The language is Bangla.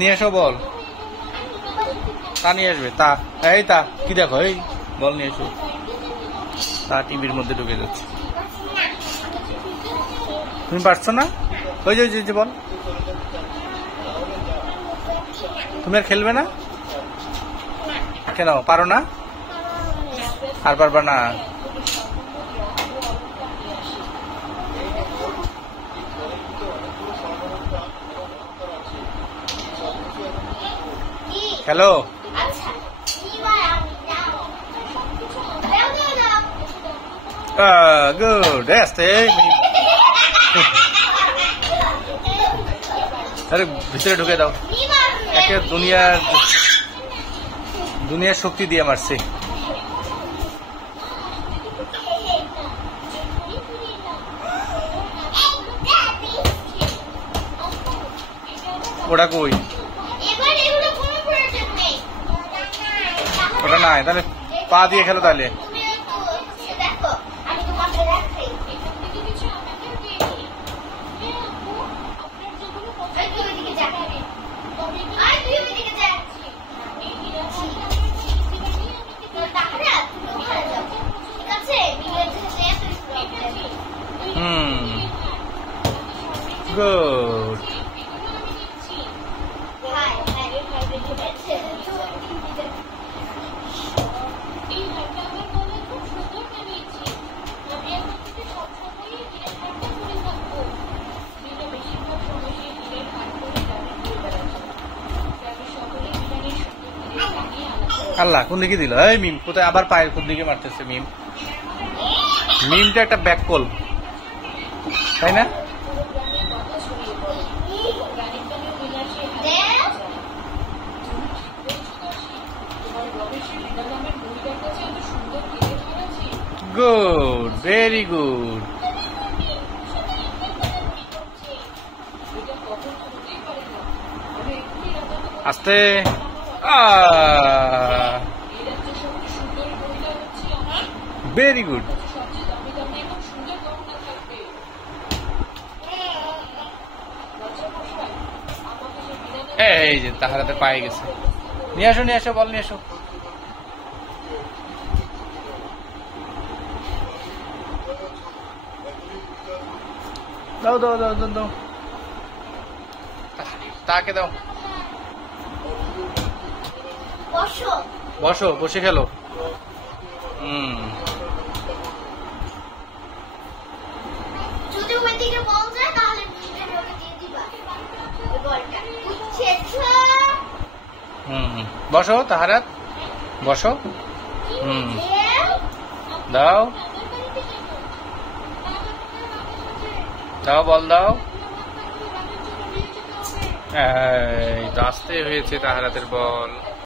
নিয়ে এসো বল, তা নিয়ে আসবে। তা এই তা কি দেখো, এই বল নিয়ে এসো। তা টিভির মধ্যে ঢুকে যাচ্ছে। তুমি পারছো না? ওই যে বল, তুমি আর খেলবে না কেন? পারো না? আর পারবা না? খেলো। গুড, আরে ভিতরে ঢুকে দাও। একে দুনিয়ার শক্তি দিয়ে মারছে। ওটা কই? ওটা নাই, তাহলে পা দিয়ে খেলো তাহলে। গুড। আল্লাহ কোন দিকে দিল? এই মিম কোথায়? আবার পায়ের কোন দিকে মারতেছে মিম? মিমটা একটা ব্যাক কল, তাই না? Good, very good. আস্তে। Very good. এই যে তাহারাতে পায়ে গেছে। নিয়ে আসো বল নিয়ে আসো। দাও দাও দাও দাও দাও, তাকে দাও। বসো, বসে খেলো। বসো তাহারাত, বসো। দাও দাও, বল দাও। এই তো আসতে হয়েছে তাহারাতের বল।